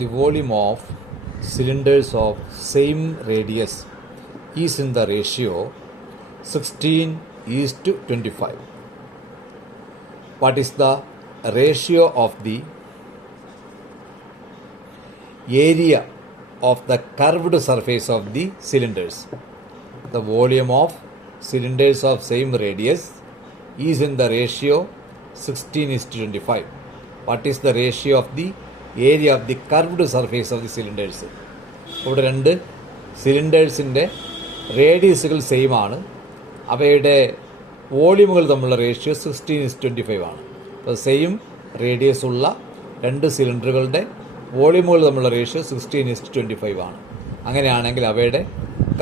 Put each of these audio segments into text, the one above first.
the volume of cylinders of same radius is in the ratio 16:25. What is the ratio of the area of the curved surface of the cylinders? The volume of cylinders of same radius is in the ratio 16:25. What is the ratio of the area of the curved surface of the cylinders? ഇവിടെ രണ്ട് സിലിണ്ടേഴ്സിൻ്റെ റേഡിയസുകൾ same ആണ്. അവയുടെ വോളിയമുകൾ തമ്മിലുള്ള ratio 16:25 ആണ്. അപ്പോൾ same radius ഉള്ള രണ്ട് സിലിണ്ടറുകളുടെ വോളിയമുകൾ തമ്മിലുള്ള റേഷ്യോ 16:25 ആണ്. അങ്ങനെയാണെങ്കിൽ അവയുടെ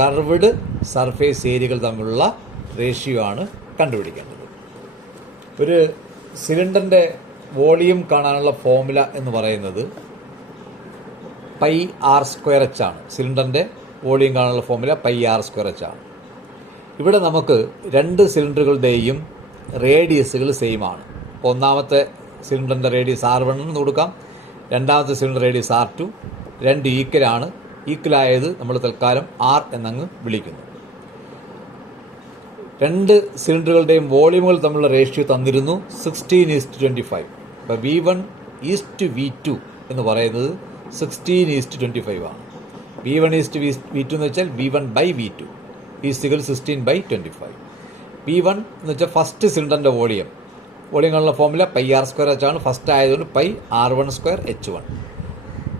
കർവ്ഡ് സർഫേസ് ഏരിയകൾ തമ്മിലുള്ള റേഷ്യോ ആണ് കണ്ടുപിടിക്കേണ്ടത്. ഒരു സിലിണ്ടറിൻ്റെ വോളിയം കാണാനുള്ള ഫോർമുല എന്ന് പറയുന്നത് πr²h ആണ്. സിലിണ്ടറിൻ്റെ വോളിയം കാണാനുള്ള ഫോർമുല πr²h ആണ്. ഇവിടെ നമുക്ക് രണ്ട് സിലിണ്ടറുകളുടെയും റേഡിയസുകൾ സെയിം ആണ്. അപ്പോൾ ഒന്നാമത്തെ സിലിണ്ടറിൻ്റെ റേഡിയസ് R1 എന്ന് കൊടുക്കാം, രണ്ടാമത്തെ സിലിണ്ടർ റേഡിയസ് R2. രണ്ട് ഈക്വലാണ്. ഈക്വലായത് നമ്മൾ തൽക്കാലം R എന്നങ്ങ് വിളിക്കുന്നു. രണ്ട് സിലിണ്ടറുകളുടെയും വോളിയമുകൾ തമ്മിലുള്ള റേഷ്യോ തന്നിരുന്നു 16:25. അപ്പോൾ V1:V2 എന്ന് പറയുന്നത് 16:25 ആണ്. V1:V2 എന്ന് വെച്ചാൽ V1/V2 ഈക്വൽ 16/25. V1 എന്ന് വെച്ചാൽ ഫസ്റ്റ് സിലിണ്ടറിൻ്റെ വോളിയം കാണുന്ന ഫോർമുല πr²h ആണ്. ഫസ്റ്റ് ആയതുകൊണ്ട് πr1²h1.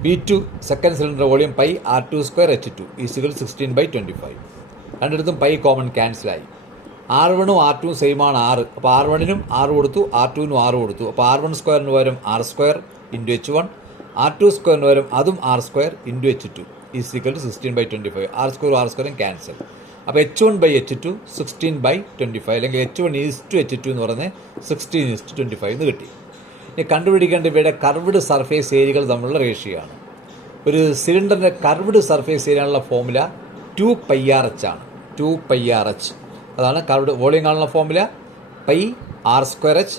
V2 second cylinder volume πr2²h2 equal 16/25. രണ്ടിടത്തും പൈ കോമൺ ക്യാൻസലായി. R1ഉം R2ഉം സെയിം ആണ് 6. അപ്പോൾ R1നും 6 കൊടുത്തു, R2നും 6 കൊടുത്തു. അപ്പോൾ R1² പകരം R² ഇൻറ്റു H1, R2² പകരം അതും R² into H2 equal 16/25. R²ഉം cancel. അപ്പോൾ H1/H2 16/25 അല്ലെങ്കിൽ H1:H2 എന്ന് പറഞ്ഞ് 16:25 എന്ന് കിട്ടി. ഇനി കണ്ടുപിടിക്കേണ്ട ഇവയുടെ കർവ്ഡ് സർഫേസ് ഏരിയകൾ തമ്മിലുള്ള റേഷ്യോ ആണ്. ഒരു സിലിണ്ടറിൻ്റെ കർവ്ഡ് സർഫേസ് ഏരിയയുള്ള ഫോർമുല 2πrh ആണ്. 2πrh അതാണ് കർവ്ഡ് വോളിയം കാണുന്ന formula πr²h.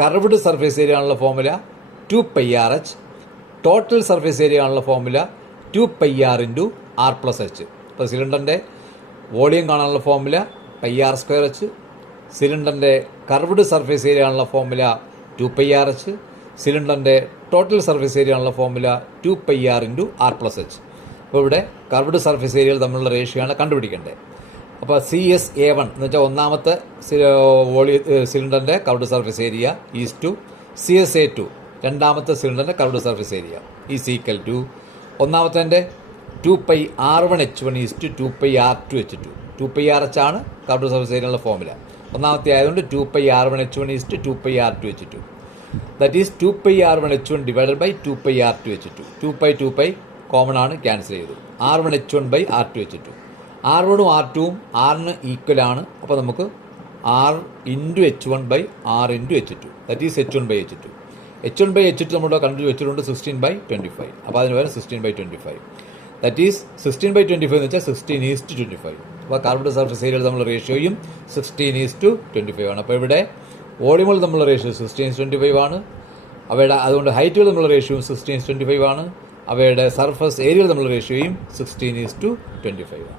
Curved surface area ആണുള്ള formula 2πrh. Total surface area ആണുള്ള ഫോർമുല 2πr/r+h. ഇപ്പോൾ സിലിണ്ടറിൻ്റെ വോളിയം കാണാനുള്ള ഫോർമുല πr²h. സിലിണ്ടറിൻ്റെ കർവ്ഡ് സർഫേസ് ഏരിയ ആണുള്ള ഫോർമുല 2πrh. സിലിണ്ടറിൻ്റെ ടോട്ടൽ സർഫേസ് ഏരിയ ആണുള്ള ഫോർമുല 2πr/r+h. അപ്പോൾ ഇവിടെ കർവ്ഡ് സർഫേസ് ഏരിയകൾ തമ്മിലുള്ള റേഷ്യോ ആണ് കണ്ടുപിടിക്കേണ്ടത്. അപ്പോൾ CSA1 എന്ന് വെച്ചാൽ ഒന്നാമത്തെ സിലിണ്ടറിൻ്റെ curved surface area is to CSA2 രണ്ടാമത്തെ സിലിണ്ടറിൻ്റെ curved surface area is equal to ഒന്നാമത്തെ 2πr1h1 is to 2πr2h2. 2πrh ആണ് കർവ്ഡ് സർഫേസ് ഏരിയയുള്ള ഫോർമുല. ഒന്നാമത്തെ ആയതുകൊണ്ട് 2πr1h1 is to 2πr2h2. That is 2πr1h1 divided by 2πr2h2. 2π common ആണ്, cancel ചെയ്തു. R1h1/R2h2. R1ഉം R2ഉം Rന് ഈക്വലാണ്. അപ്പോൾ നമുക്ക് R into H1/R/H2. That is H1/H2. H1/H2 നമ്മുടെ കണ്ടു വെച്ചിട്ടുണ്ട് 16/25. അപ്പോൾ അതിന് പകരം 16/25. ദാറ്റ് ഈസ് 16/25 എന്ന് വെച്ചാൽ 16:25. അപ്പോൾ കർവ്ഡ് സർഫേസ് ഏരിയകൾ തമ്മിലുള്ള റേഷ്യോയും 16:25 ആണ്. അപ്പോൾ ഇവിടെ വോളിയമുകൾ തമ്മിലുള്ള റേഷ്യോ 16:25 ആണ്. അവയുടെ അതുകൊണ്ട് ഹൈറ്റുകൾ തമ്മിലുള്ള റേഷ്യോയും 16:25 ആണ്. അവയുടെ സർഫസ് ഏരിയകൾ തമ്മിലുള്ള റേഷ്യോയും 16:25 ആണ്.